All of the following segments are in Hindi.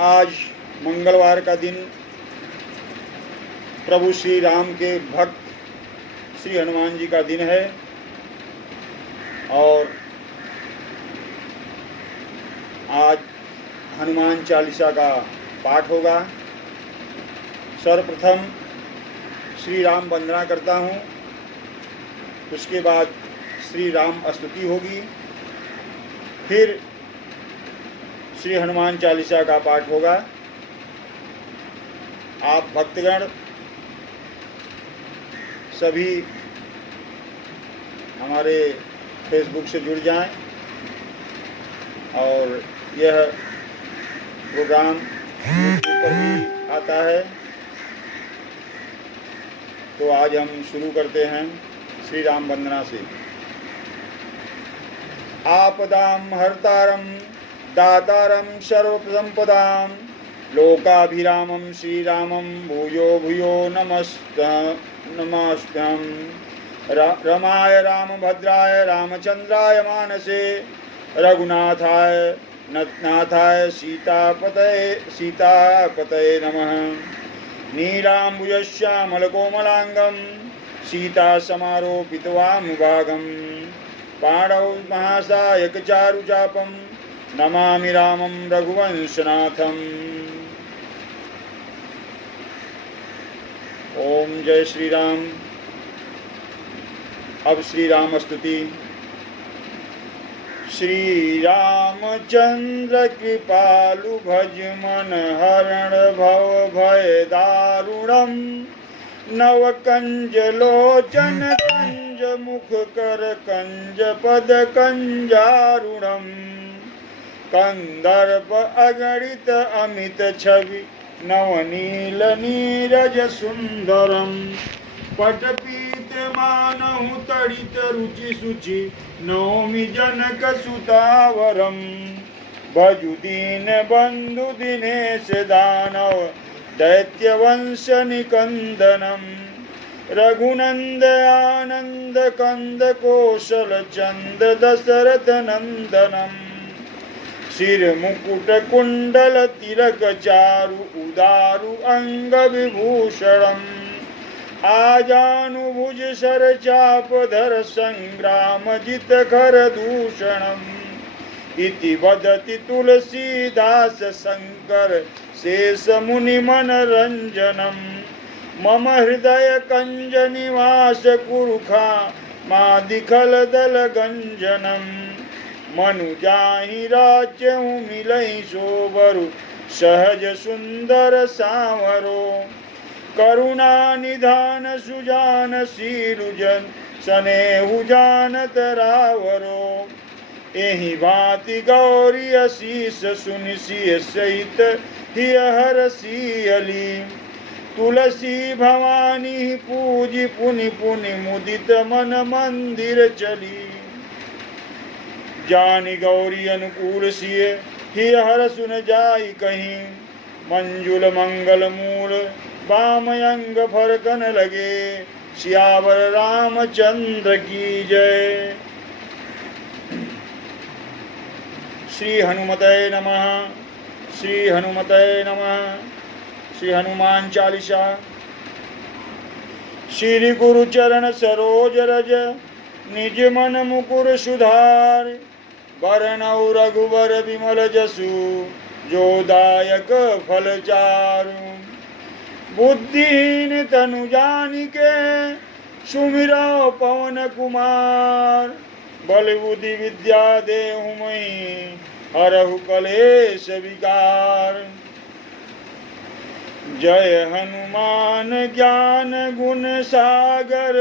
आज मंगलवार का दिन प्रभु श्री राम के भक्त श्री हनुमान जी का दिन है और आज हनुमान चालीसा का पाठ होगा। सर्वप्रथम श्री राम वंदना करता हूँ, उसके बाद श्री राम स्तुति होगी, फिर श्री हनुमान चालीसा का पाठ होगा। आप भक्तगण सभी हमारे फेसबुक से जुड़ जाएं और यह प्रोग्राम यूट्यूब पर भी आता है। तो आज हम शुरू करते हैं श्री राम वंदना से। आपदाम हर्तारम दातारम सर्वसंपदां लोकाभिरामं श्रीरामं भूयो भूयो नमस्तं रमाय रामभद्राय रामचंद्राय मानसे रघुनाथाय नाथाय सीतापतये नमः। नीलाम्बुजश्यामलकोमलांगं सीतासमारोपितवामुभागं पाणौ महासायकचारुचापं नमामि रामं रघुवंशनाथम्। ओम जय श्री राम। अब श्री राम स्तुति। श्री रामचंद्र कृपालु भज मन हरण भव भय दारुणम नव कंज लोचन कंज मुख कर कंज पद कंजारुणम कंदर्प अगणित अमित छवि नवनील नीरज सुंदरम पटपीत मानहु तड़ित रुचि सुचि नौमि जनक सुतावरम भजु दीन बंधु दिनेश दानव दैत्य वंश निकंदनम रघुनंद आनंद कंद कौशल चंद दशरथ नंदनम सिर मुकुट कुंडल तिलक चारु उदारु अंग विभूषणम आजानुभुज सर चाप धर संग्राम जित खर दूषणम इति वदति तुलसीदास शंकर शेष मुनि मनरंजनम मम हृदय कंज निवास कुरुखा मादिखल दल गंजनम मनु जाहि राज्य मिलई सोबरु सहज सुंदर सांवरो करुणा निधान सुजान सीरुजन सनेहु जानत रावरो एहि भांति गौरी असीस सुनि सिय सहित हिय हर सियली तुलसी भवानी पूजी पुनि पुनि मुदित मन मंदिर चली जानी गौरी अनुकूल सिय हिय हर सुन जाई कहीं मंजुल मंगल मूल बामयंग फरकन लगे सियावर रामचंद्र की जय। श्री हनुमतये नमः। श्री हनुमतये नमः। श्री हनुमान चालीसा। श्री गुरु चरण सरोज रज निज मन मुकुर सुधार बरनौ रघुवर विमल जसु जो दायक फल चारु बुद्धिहीन तनु जानिके सुमिरो पवन कुमार बल बुद्धि विद्या देहु मई हरहु कलेश विकार। जय हनुमान ज्ञान गुण सागर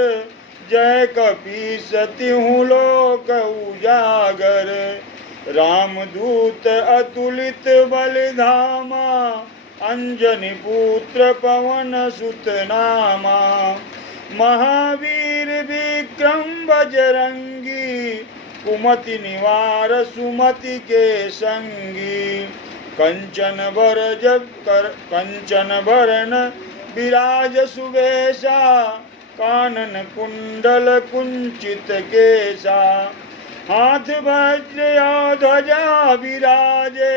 जय कपीस तिहु लोक उजागर रामदूत अतुलित बलिधामा अंजनी पुत्र पवन सुत नामा महावीर विक्रम बजरंगी कुमति निवार सुमति के संगी कंचन बरन विराज सुवेशा कानन कुंडल कुंचित केसा हाथ वज्र ध्वजा विराजे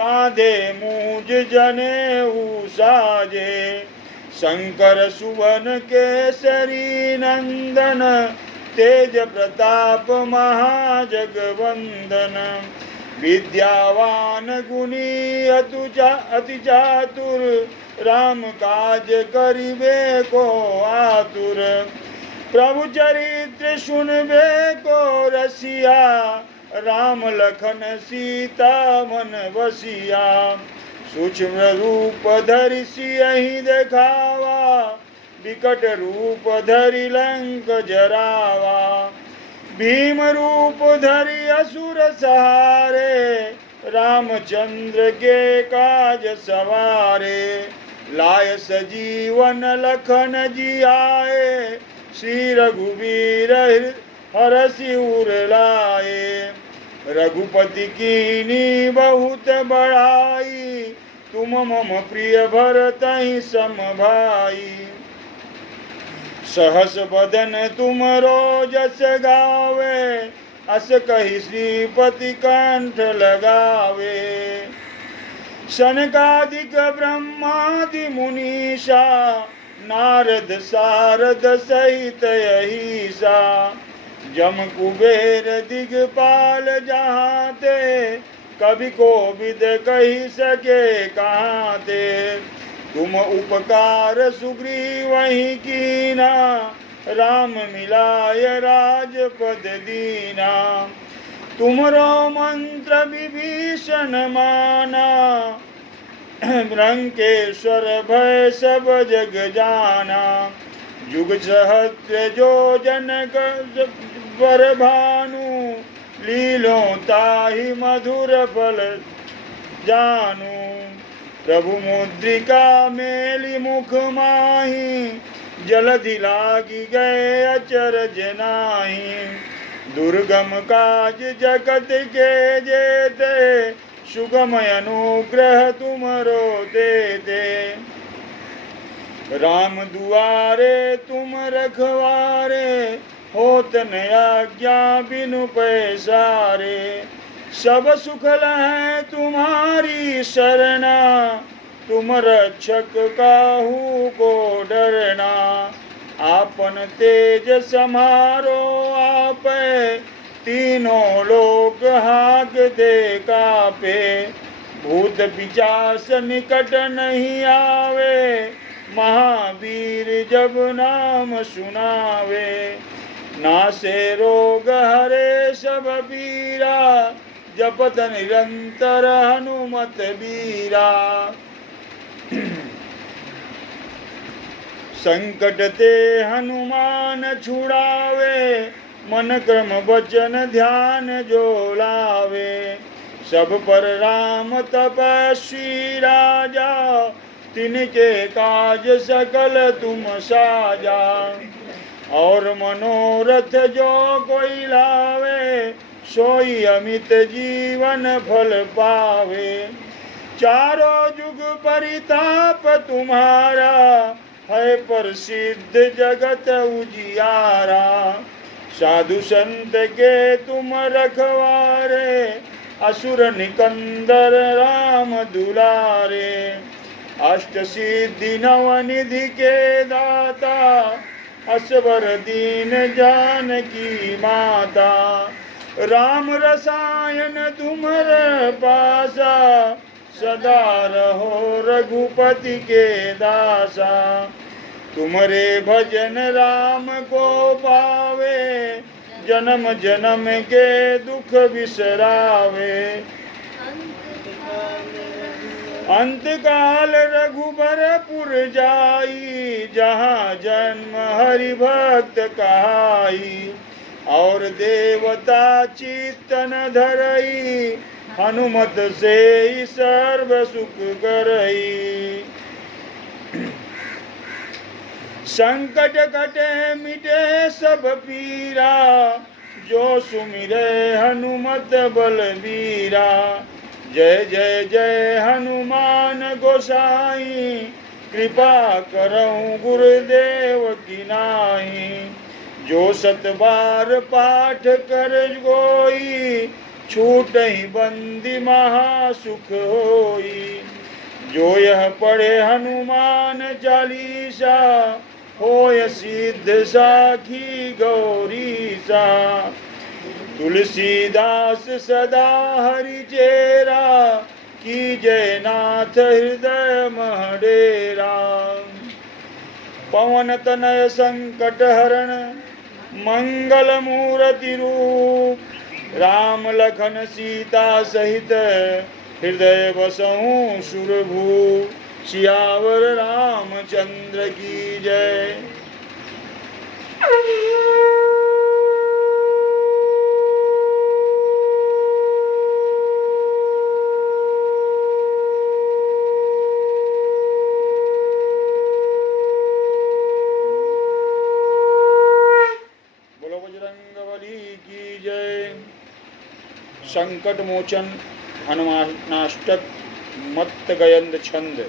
कांधे मूज जनेऊ साजे। शंकर सुवन केसरी नंदन तेज प्रताप महाजगवंदन। विद्यावान गुणी अति चातुर राम काज करिबे को आतुर। प्रभु चरित्र सुनबे को रसिया राम लखन सीता मन बसिया। सूक्ष्म रूप धरि सियहि देखावा विकट रूप धरि लंक जरावा। भीम रूप धरि असुर सहारे रामचंद्र के काज सवारे। लाय सजीवन लखन जियाए श्री रघुवीर हरषि उर लाए। रघुपति कीनी बहुत बड़ाई तुम मम प्रिय भरतहि सम भाई। सहस बदन तुम रोजस गावे अस कहि श्रीपति कंठ लगावे। सनकादिक ब्रह्मादि मुनीषा नारद सारद सहित अहिसा। जम कुबेर दिगपाल जहाँ ते कभी कोविद कही सके कहाँ ते। तुम उपकार सुग्रीवहि कीना राम मिलाय राजपद दीना। तुमरो मंत्र विभीषण माना लंकेश्वर भय सब जग जाना। जुग सहस्र जो जनक वर भानु लीलो ताहि मधुर फल जानू। प्रभु मुद्रिका मेली मुख माही जलधि लागी गए अचरज नाही। दुर्गम काज जगत के जेते सुगम अनुग्रह तुमरो देते। राम दुआरे तुम रखवारे होत न आज्ञा बिनु पैसारे। सब सुख लहै तुम्हारी शरणा तुम रक्षक काहू को डरना। आपन तेज समारो आपै तीनों लोक हाक दे कापे। भूत पिशाच निकट नहीं आवे महावीर जब नाम सुनावे। नासे रोग हरे सब पीरा जपत निरंतर हनुमत बीरा। संकट ते हनुमान छुड़ावे मन क्रम वचन ध्यान जो लावे। सब पर राम तपस्वी राजा तिनके काज सकल तुम साजा। और मनोरथ जो कोई लावे सोई अमित जीवन फल पावे। चारों जुग परिताप तुम्हारा है प्रसिद्ध जगत उजियारा। साधु संत के तुम रखवारे असुर निकंदर राम दुलारे। अष्ट सिद्धि नवनिधि के दाता असवर दीन जानकी माता। राम रसायन तुम्हर पासा सदा रहो रघुपति के दासा। तुम्हारे भजन राम को पावे जन्म जन्म के दुख बिसरावे। अंत काल रघुबरपुर जाई जहाँ जन्म हरि भक्त कहाई। और देवता चित्तन धरई हनुमत से ही सर्व सुख करई। संकट कटे मिटे सब पीरा जो सुमिरे हनुमत बलबीरा। जय जय जय हनुमान गोसाई कृपा करऊं गुरुदेव की नाई। जो 7 बार पाठ कर गोई छूट ही बंदी महासुख होई। जो यह पढ़े हनुमान चालीसा, होय सिद्ध साखी गौरीसा। तुलसीदास सदा हरि चेरा, की जय नाथ हृदय महडेरा। पवन तनय संकट हरण, मंगल मूर्ति रूप। राम लखन सीता सहित, हृदय बसहु सुरभूप। सियावर रामचंद्र की जय। बोलो बजरंगबली की जय। संकट मोचन हनुमानाष्टक मत्त गयंद छंद।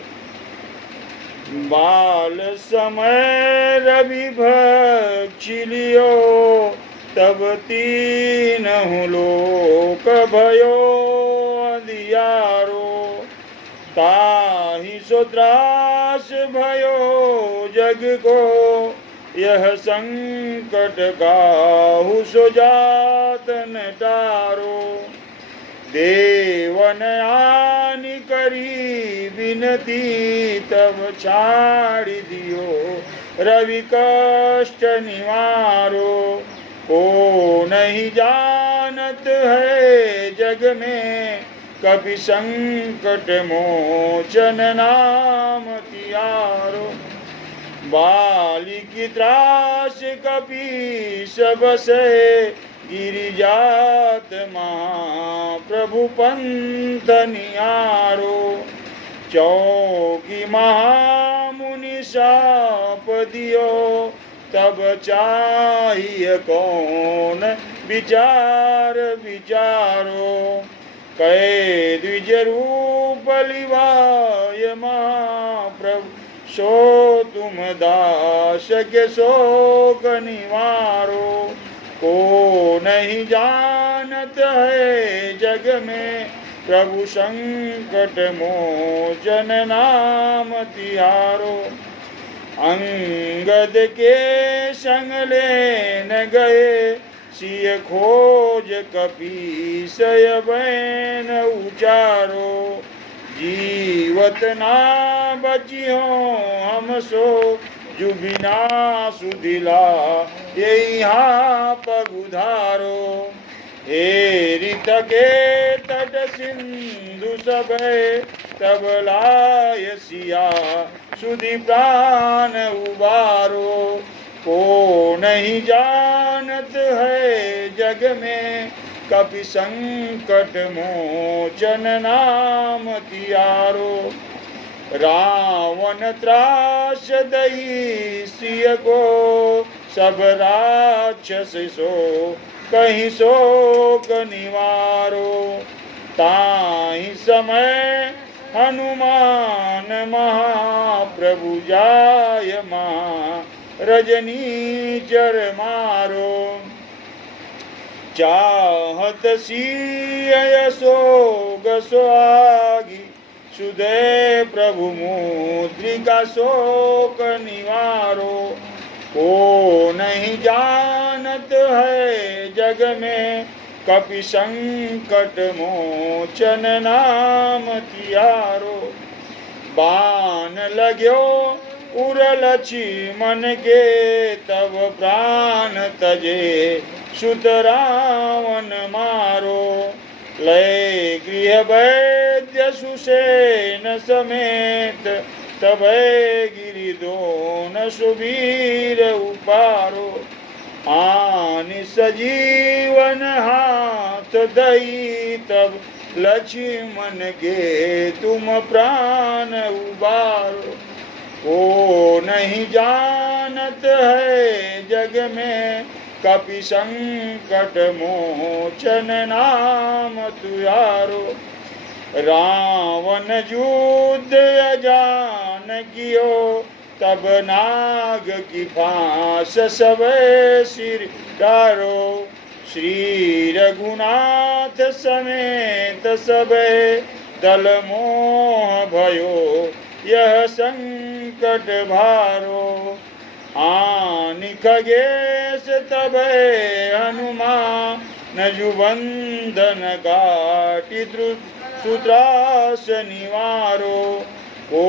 बाल समय रवि भक्षिलियो, तब तीनहु लोक भयो अंधियारो। ताहि सो त्रास भयो जग को, यह संकट काहू सो जातन टारो। देवन आनि करी विनती, तब छाड़ी दियो रवि कष्ट निवारो। को नहीं जानत है जग में, कभी संकट मोचन नाम तियारो। बाली की त्रास कपि सब से, गिरिजात महाप्रभु पंथ नियारो। चौकी महामुनि शाप दियो, तब चाहिए कौन विचार विचारो। कै द्विज रूप लिवाय महाप्रभु, सो तुम दास के शोक निवारो। को नहीं जानत है जग में, प्रभु संकट मोचन नाम तिहारो। अंगद के संग लेन गए, सिय खोज कपीसय बैन उचारो। जीवत ना बचियो हम सो, जुबिना सुधिला यहाँ पगुधारो। हेरित के तट सिंधु सब, तब लाय सिया सुधि प्राण उबारो। को नहीं जानत है जग में, कपि संकट मोचन नाम तियारो। रावण त्रास दई सिय को, सब राक्षस सो कहीं शोक निवारो। ताहि समय हनुमान महाप्रभु जाय, महा रजनी चर मारो। चाहत सिय सोग सुहागी, सुदय प्रभु मुद्रिका शोक निवारो। को नहीं जानत है जग में, कपि संकट मोचन नाम तियारो। बाण लाग्यो उरलछि मन के, तब प्राण तजे सुत रावण मारो। लय गृह वैद्य सुसेन समेत, तब गिरिदोन सुबीर उपारो। आनि सजीवन हाथ दई, तब लक्ष्मण के तुम प्राण उबारो। को नहीं जानत है जग में, कपि संकट मोचन नाम तुयारो। रावण युद्ध अजान कियो, तब नाग की फांस सब सिर डारो। श्री रघुनाथ समेत सबे दल मोह भयो, यह संकट भारो। आनि खगेश तबे हनुमान, जुबंधन काटि सूत्रास निवारो। को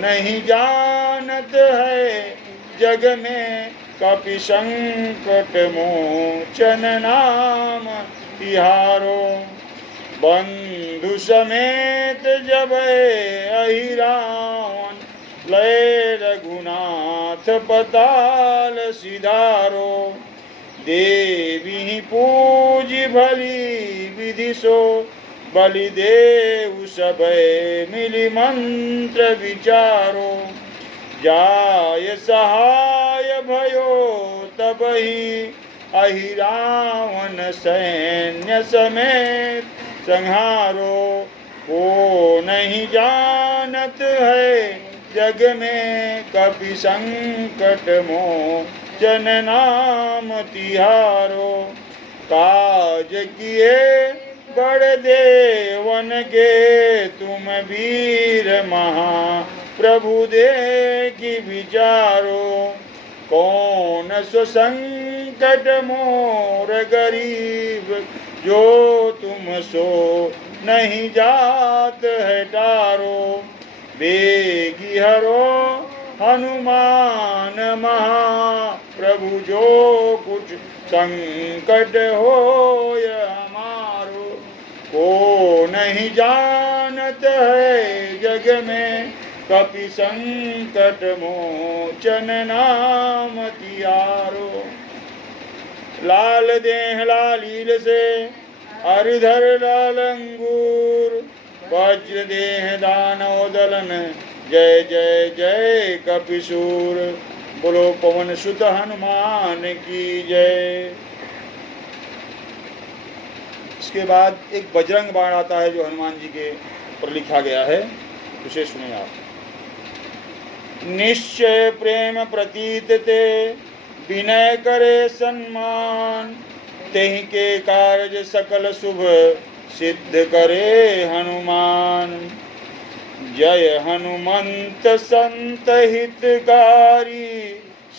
नहीं जानत है जग में, कपि संकट मोचन नाम तिहारो। बंधु समेत जब अहि रावण, लय रघुनाथ पताल सिधारो। देवी पूज भली विधि सो, बलि देव सबे मिली मंत्र विचारो। जाय सहाय भयो तबहि, अहि रावण सैन्य समेत संहारो। को नहीं जानत है जग में, कपि संकट मोचन नाम तिहारो। काज किए बड़ देवन के, तुम वीर महा प्रभु देखि विचारो। कौन सो संकट मोर गरीब, जो तुम सो नहीं जात है टारो। बेगी हरो हनुमान महा प्रभु, जो कुछ संकट होय हमारो। को नहीं जानत है जग में, कपि संकट मोचन नाम तिहारो। लाल देह लालील से, हरिधर लाल अंगूर। वज्र देह दानव दलन, जय जय जय कपिसूर। बोलो पवन सुत हनुमान की जय। इसके बाद एक बजरंग बाण आता है जो हनुमान जी के ऊपर लिखा गया है, उसे सुने आप। निश्चय प्रेम प्रतीत ते, विनय करे सम्मान। तेहि के कार्य सकल शुभ, सिद्ध करे हनुमान। जय हनुमंत संत हितकारी,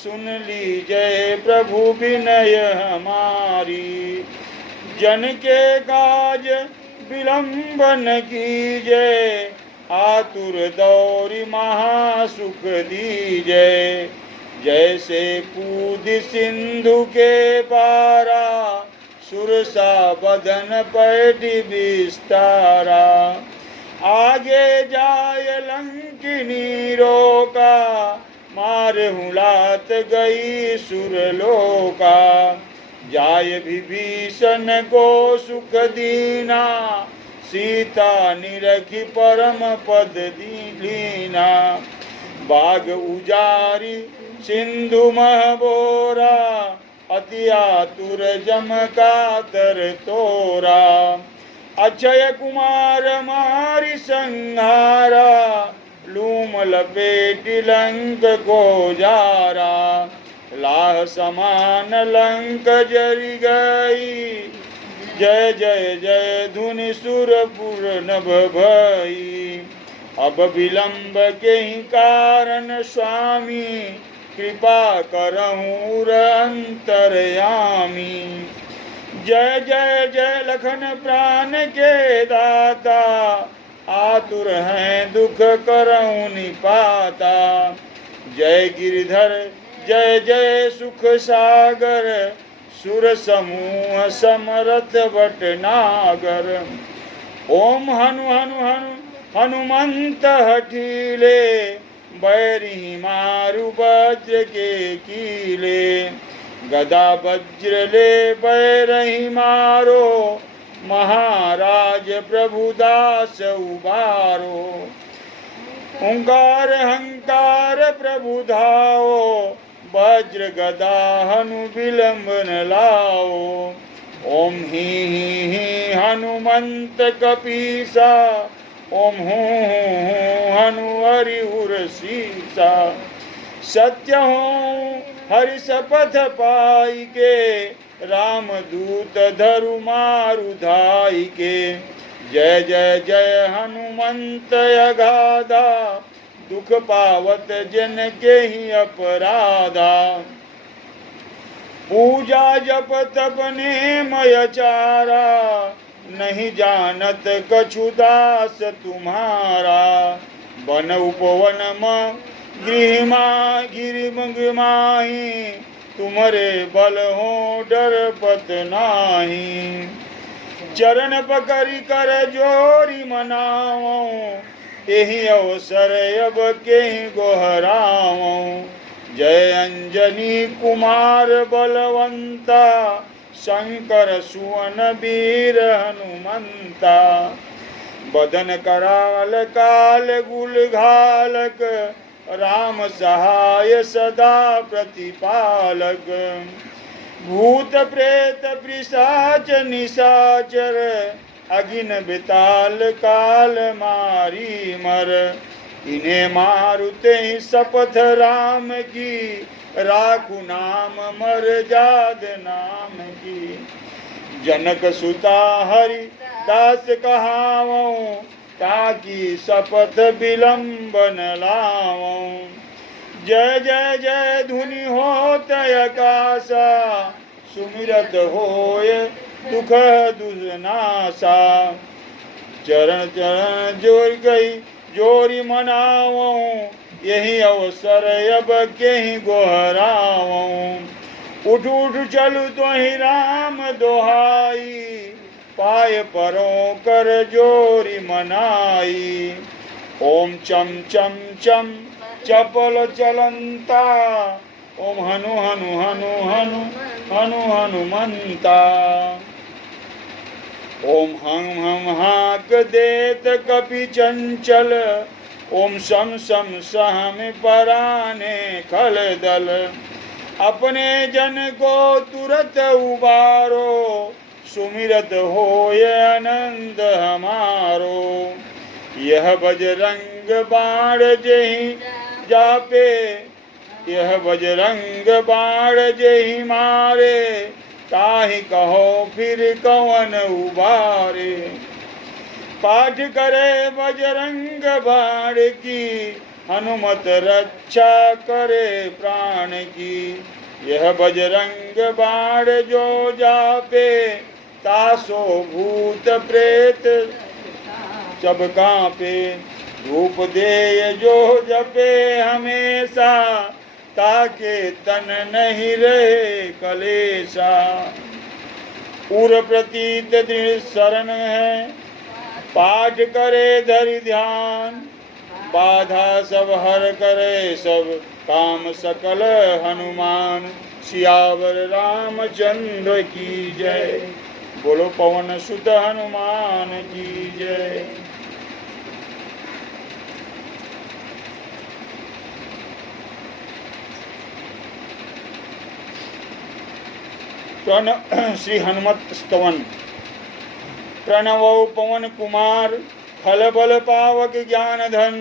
सुन लीजय प्रभु विनय हमारी। जन के काज विलंबन कीजय, आतुर दौरी महासुख दीजय। जैसे कूद सिंधु के पारा, सुरसा बदन पैठी विस्तारा। आगे जाय लंकिनी रोका, मारहु लात गई सुरलोका। जाय विभीषण को सुख दीना, सीता निरखी परम पद दीना। बाग उजारी सिंधु महबोरा, अति आतुर जम कातर तोरा। अक्षय कुमार मारि संहारा, लूम लपेट लंक को जारा। लाह समान लंक जरि गई, जय जय जय धुनि सुरपुर नभ भई। अब विलंब के ही कारण स्वामी, कृपा करहूँ अंतरयामी। जय जय जय लखन प्राण के दाता, आतुर हैं दुख करहूँ निपाता। जय गिरिधर जय जय सुख सागर, सुर समूह समरथ भटनागर। ओम हनु हनु हनु हनुमंत हठीले, बैरी मारु वज्र के कीले। गदा वज्र ले बैरही मारो, महाराज प्रभुदास उबारो। ओंकार हंकार प्रभु धाओ, वज्र गदा हनु विलंब न लाओ। ओम ही हनुमंत कपीसा, ओम हूँ हनु हरि उर सीसा। सत्य हूँ हरि शपथ पाई के, राम दूत धरु मारु धाई के। जय जय जय हनुमंत अगाधा, दुख पावत जन के ही अपराधा। पूजा जप तप नेमय चारा, नहीं जानत कछु दास तुम्हारा। वन उपवन गृह माही, तुम्हारे बल हो डर पत नाही। चरण पकड़ कर जोरी मनाओ, यही अवसर अब के गोहराओ। जय अंजनी कुमार बलवंता, शंकर सुवन वीर हनुमंता। बदन कराल काल गुल घालक, राम सहाय सदा प्रतिपालक। भूत प्रेत पिशाच निशाचर, अगिन बिताल काल मारी मर। इन्हें मारुते शपथ राम की, राखु नाम मर जाद नाम की। जनक सुता हरि दास कहावो, ताकि शपथ विलंब न लावो। जय जय जय धुनि होत आकाशा, सुमिरत होय दुख दुर्नाशा। चरण चरण जोर गई जोरी मनाओ, यही अवसर अब के ही गोहराओ। उठ उठ चलू तो ही राम दोहाई, पाय परों कर जोरी मनाई। ओम चम चम चम चपल चलंता, ओम हनु हनु हनु हनु हनु हनुमंता। ओम हं हं हाक देत कपि चंचल, ओम सम सम सहम पराने खल दल। अपने जन को तुरत उबारो, सुमिरत होय आनंद हमारो। यह बजरंग बाण जेहि जापे, यह बजरंग बाण जेहि मारे। ताहि कहो फिर कवन उबारे। पाठ करे बजरंग बाण की, हनुमत रक्षा करे प्राण की। यह बजरंग बाण जो जापे, तासो भूत प्रेत सब कांपे। धूप दे जो जपे हमेशा, ताके तन नहीं रहे कलेशा। उर प्रतीत दृढ़ शरण है, पाठ करे धरि ध्यान। बाधा सब हर करे सब काम सकल हनुमान। सियावर रामचंद्र की जय, बोलो पवन सुत हनुमान की जय। श्री हनुमत स्तवन। प्रणवौ पवन कुमार, खल बल पावक ज्ञान धन।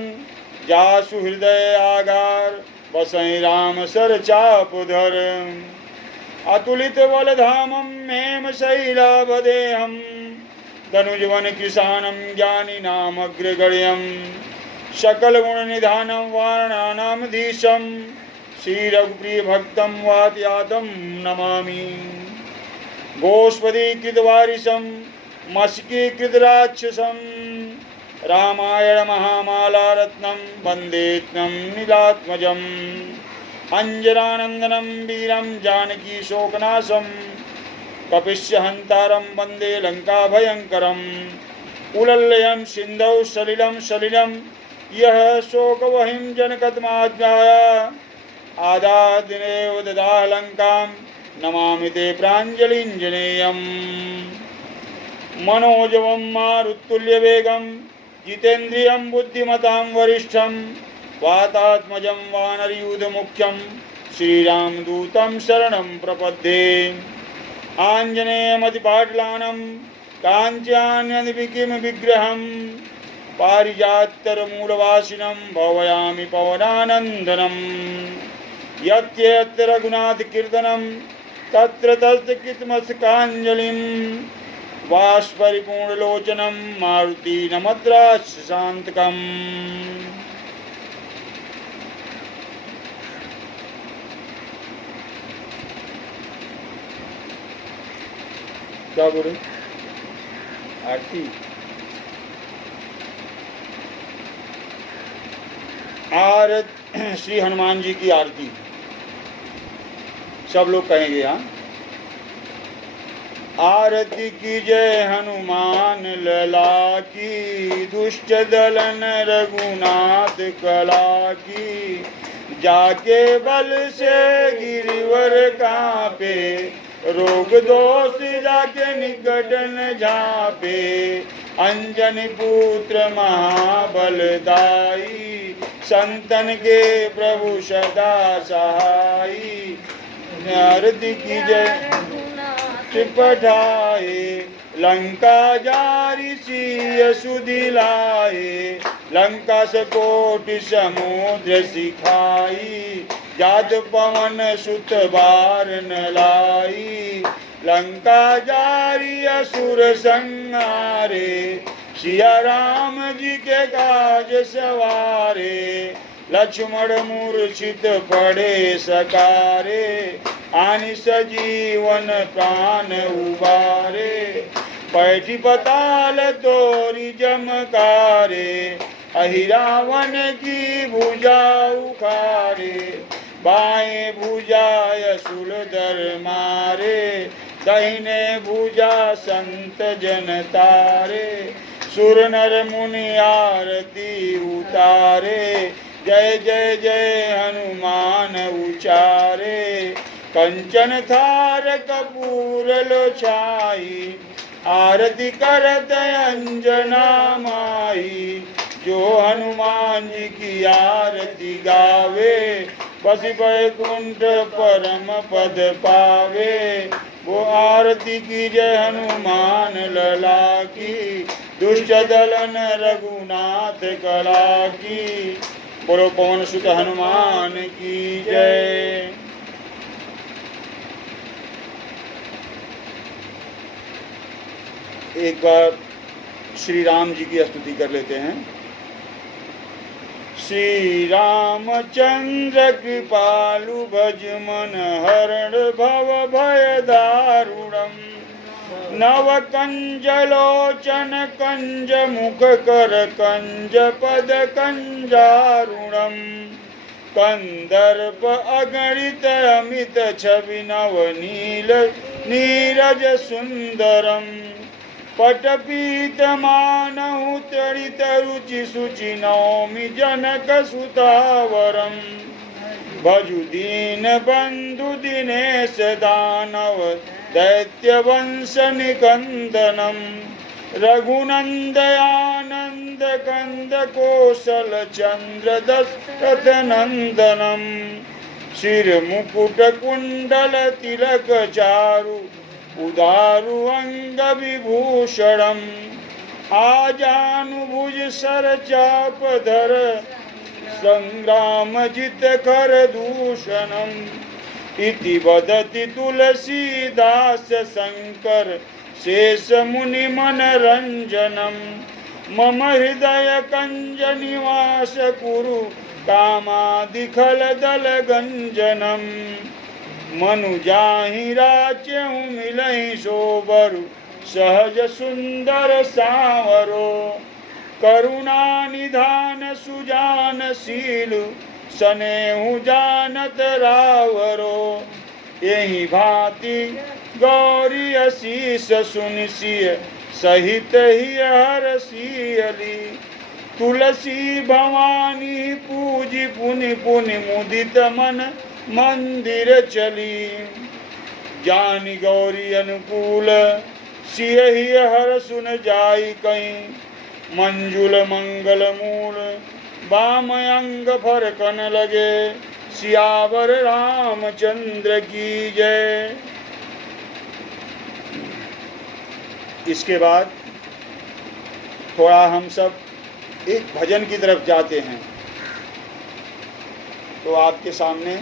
जासु हृदय आगार, बसई राम सर चाप धर। अतुलित बल धामम हेम शैलाभदेहम, तनुजवन किसानम ज्ञानी नाम अग्रगण्यम। सकल गुण निधानम वारणानाम धीशम, श्री रघुप्रिय भक्तम वात्यातम नमामि। गोष्पदी कृतवारिशम, मस्की कृतराक्षसम। रामायण महामाला रत्नम, वंदेत्नम नीलात्मजम। अंजनानंदनम वीरम जानकी शोकनाशम। कपिश्य हंतारम वंदे लंका भयंकरम। उल्लयन सिंधौ सलिलम सलिलम, यह शोक वहिं जनकतमाज्ञाया। आदादिनेव ददाह लंकां, नमामि ते प्राञ्जलिञ्जनेयम्। मनोजवं मारुत्तुल्यवेगं, जितेन्द्रियं बुद्धिमतां वरिष्ठं। वातात्मजं वानरयूथमुख्यं, श्रीरामदूतं शरणं प्रपद्ये। आञ्जनेयमतिपाटलानं, काञ्चनाद्रिकिं विग्रहं। पारिजातमूलवासिनं, भावयामि पवनानन्दनं। यत्र रघुनाथ कीर्तनं, तत्र तस्तकितमस्काञ्जलिं बाष्परिपूर्णलोचनं मारुतिनमद्राक्षसान्तकम्। क्या बोले? आरती। श्री हनुमान जी की आरती सब लोग कहेंगे। हाँ, आरती की जय हनुमान लला की, दुष्ट दलन रघुनाथ कला की। जाके बल से गिरिवर कांपे, रोग दोष जाके निकट न झापे। अंजनी पुत्र महाबलदाई, संतन के प्रभु सदा सहाई। आरती की जय पठाए, लंका जारी सिय सुदिलाए। लंका से कोटि समुद्र सिखाई, जात पवन सुत बार न लाई। लंका जारी असुर संहारे, सिया राम जी के काज सवारे। लक्ष्मण मूर्छित पड़े सकारे, आनि सजीवन प्राण उबारे। पैठी पताल तोरी जमकारे, अहि रावण की भुजा उखारे। बाएं भुजाय सुलधर मारे, दाहिने भुजा संत जन तारे। सुर नर मुनि आरती उतारे, जय जय जय हनुमान उचारे। कंचन थार कपूर लो छाई, आरती करत अंजना माई। जो हनुमान जी की आरती गावे, बस बैकुंठ परम पद पावे। वो आरती की जय हनुमान लला की, दुष्ट दलन रघुनाथ कला की। बोलो पवन सुत हनुमान की जय। एक बार श्री राम जी की स्तुति कर लेते हैं। श्री रामचंद्र कृपालु भज मन हरण भव भय दारुणम। नव कंज लोचन कंज मुख कर कंज पद कंजारुणम। कंदर्प अगणित अमित छवि नव नील नीरज सुंदरम। पटपीत मानहु तड़ित रुचि सुचि नौमि जनक सुतावरम। भजु दीन बंधु दिनेश दानव दैत्य वंश निकंदनम। रघुनंद आनंद कंद कौशल चंद्र दशरथ नंदनम। शिर मुकुट कुंडल तिलक चारु, उदारु अंग विभूषणम। आजानुभुज सर चाप धर, संग्राम जित कर दूषणम। इति वदति तुलसीदास शंकर शेष मुनि मनरंजनम। मम हृदय कंज निवास कुरु, कामादिखल दल गंजनम। मनु जाहि राच्यहु मिलहि सोबरु, सहज सुंदर सांवरो। करुणा निधान सुजान शीलु, सनेहु जानत रावरो। एहि भांति गौरी असीस सुनिसिय, सहित ही हर सियली। तुलसी भवानी पूजी पुनि पुनि, मुदित मन मंदिर चली। जानि गौरी अनुकूल, सियहि हर सुन जाई कहीं। मंजुल मंगल मूल, बाम अंग फरकन लगे। सियावर रामचंद्र की जय। इसके बाद थोड़ा हम सब एक भजन की तरफ जाते हैं। तो आपके सामने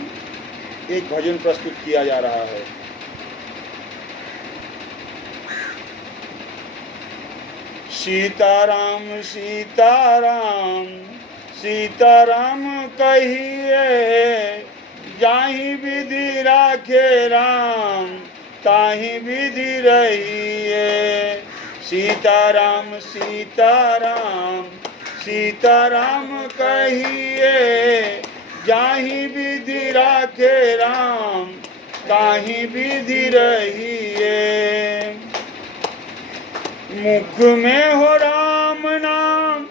एक भजन प्रस्तुत किया जा रहा है। सीताराम सीताराम सीताराम कहिए, जाहि विधि राखे राम ताहि विधि रहिए। सीताराम सीताराम सीताराम कहिए, जाहि विधि राखे राम ताहि विधि रहिए। मुख में हो राम नाम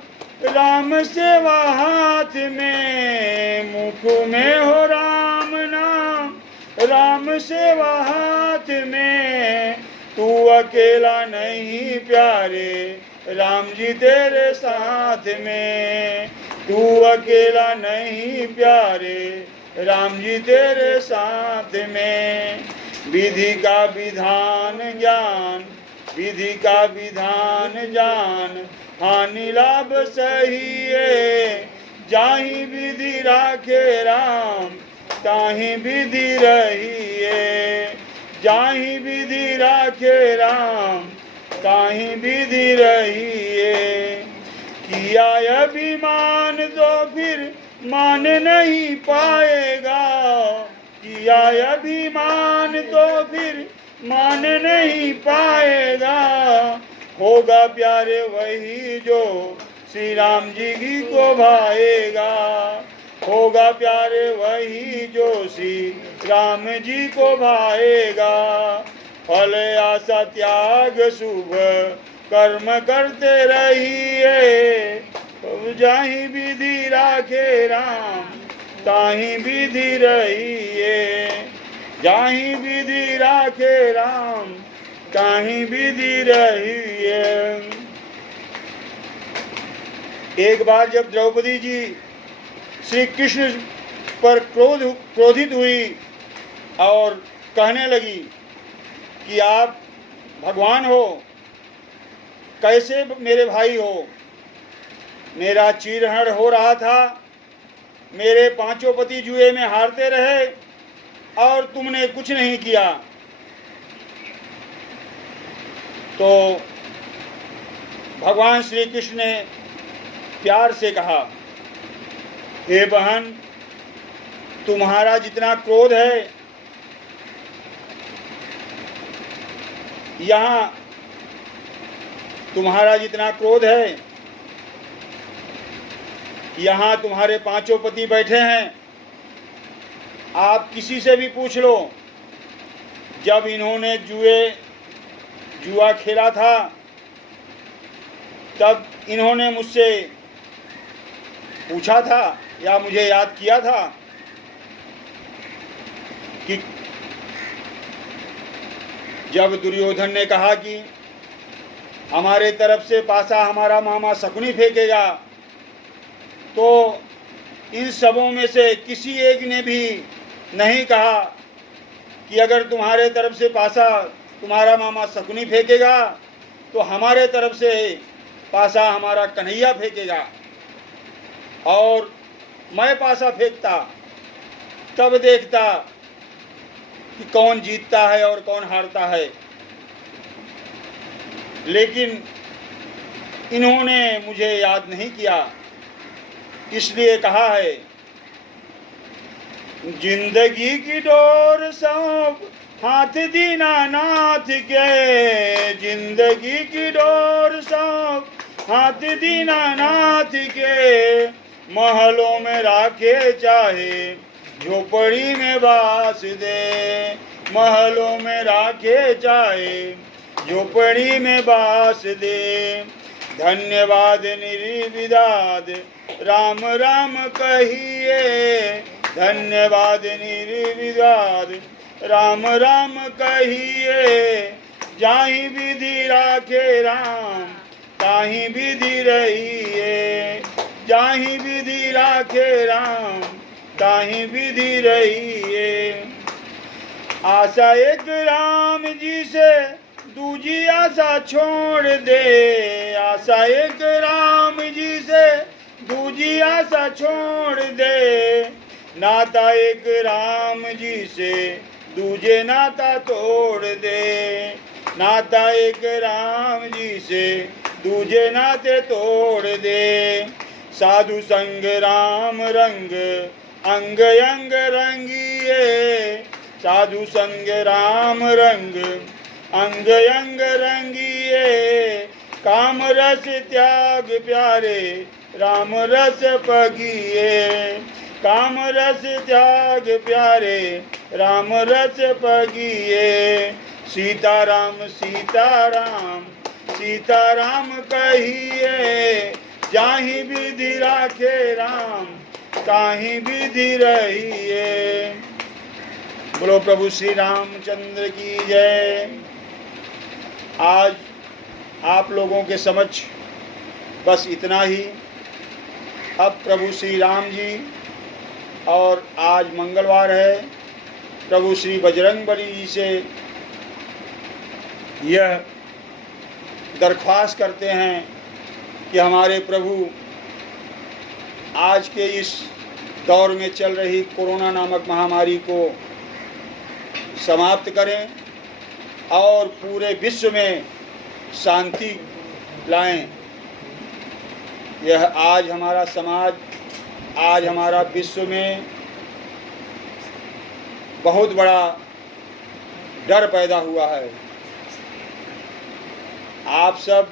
राम सेवा हाथ में, मुख में हो राम नाम राम सेवा हाथ में। तू अकेला नहीं प्यारे राम जी तेरे साथ में, तू अकेला नहीं प्यारे राम जी तेरे साथ में। विधि का विधान ज्ञान, विधि का विधान जान, हानि लाभ सही है। जाहि विधि राखे राम ताहि विधि रहिए, जाहि विधि राखे राम ताहि विधि रहिए। किया अभिमान तो फिर मान नहीं पाएगा, किया अभिमान तो फिर मान नहीं पाएगा। होगा प्यारे वही जो श्री राम जी की को भाएगा, होगा प्यारे वही जो श्री राम जी को भाएगा। फल आशा त्याग शुभ कर्म करते रहिए, जाहि विधि राखे राम ताहि विधि रहिए, जाहि विधि राखे राम ताहि विधि रहिए। एक बार जब द्रौपदी जी श्री कृष्ण पर क्रोधित हुई और कहने लगी कि आप भगवान हो, कैसे मेरे भाई हो। मेरा चीरहरण हो रहा था, मेरे पांचों पति जुए में हारते रहे और तुमने कुछ नहीं किया। तो भगवान श्री कृष्ण ने प्यार से कहा, हे बहन, तुम्हारा जितना क्रोध है यहाँ, तुम्हारा जितना क्रोध है यहाँ तुम्हारे पांचों पति बैठे हैं। आप किसी से भी पूछ लो, जब इन्होंने जुआ खेला था तब इन्होंने मुझसे पूछा था या मुझे याद किया था कि जब दुर्योधन ने कहा कि हमारे तरफ से पासा हमारा मामा शकुनी फेंकेगा, तो इन सबों में से किसी एक ने भी नहीं कहा कि अगर तुम्हारे तरफ से पासा तुम्हारा मामा शकुनी फेंकेगा तो हमारे तरफ से पासा हमारा कन्हैया फेंकेगा। और मैं पासा फेंकता तब देखता कि कौन जीतता है और कौन हारता है। लेकिन इन्होंने मुझे याद नहीं किया, इसलिए कहा है, जिंदगी की डोर सौंप हाथ दीनानाथ के, जिंदगी की डोर सौंप हाथ दीनानाथ के। महलों में राखे चाहे झोपड़ी में बास दे, महलों में राखे चाहे झोपड़ी में बास दे। धन्यवाद निर्विवाद राम राम कहिए, धन्यवाद निर्विवाद राम राम कहिए। जाहि विधि राखे राम ताहि विधि रहिए, जाहि विधि राखे राम ताहि विधि रहिए। आशा एक राम जी से दूजी आशा छोड़ दे, आशा एक राम जी से दूजी आशा छोड़ दे। नाता एक राम जी से दूजे नाता तोड़ दे, नाता एक राम जी से दूजे नाते तोड़ दे। साधु संग राम रंग अंग अंग रंगिए, साधु संग राम रंग अंग अंग रंगिए। काम रस त्याग प्यारे राम रस पगिए, काम रस त्याग प्यारे राम रस पगिए। सीताराम सीताराम सीताराम कहिए, जाहि विधि राखे राम ताहि विधि रहिए। बोलो प्रभु श्री रामचंद्र की जय। आज आप लोगों के समक्ष बस इतना ही। अब प्रभु श्री राम जी, और आज मंगलवार है, प्रभु श्री बजरंगबली जी से यह दरख्वास्त करते हैं कि हमारे प्रभु आज के इस दौर में चल रही कोरोना नामक महामारी को समाप्त करें और पूरे विश्व में शांति लाएं। यह आज हमारा समाज, आज हमारा विश्व में बहुत बड़ा डर पैदा हुआ है। आप सब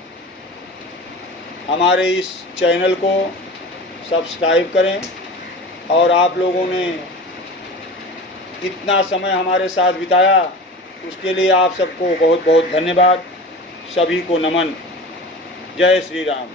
हमारे इस चैनल को सब्सक्राइब करें, और आप लोगों ने इतना समय हमारे साथ बिताया उसके लिए आप सबको बहुत बहुत धन्यवाद। सभी को नमन। जय श्री राम।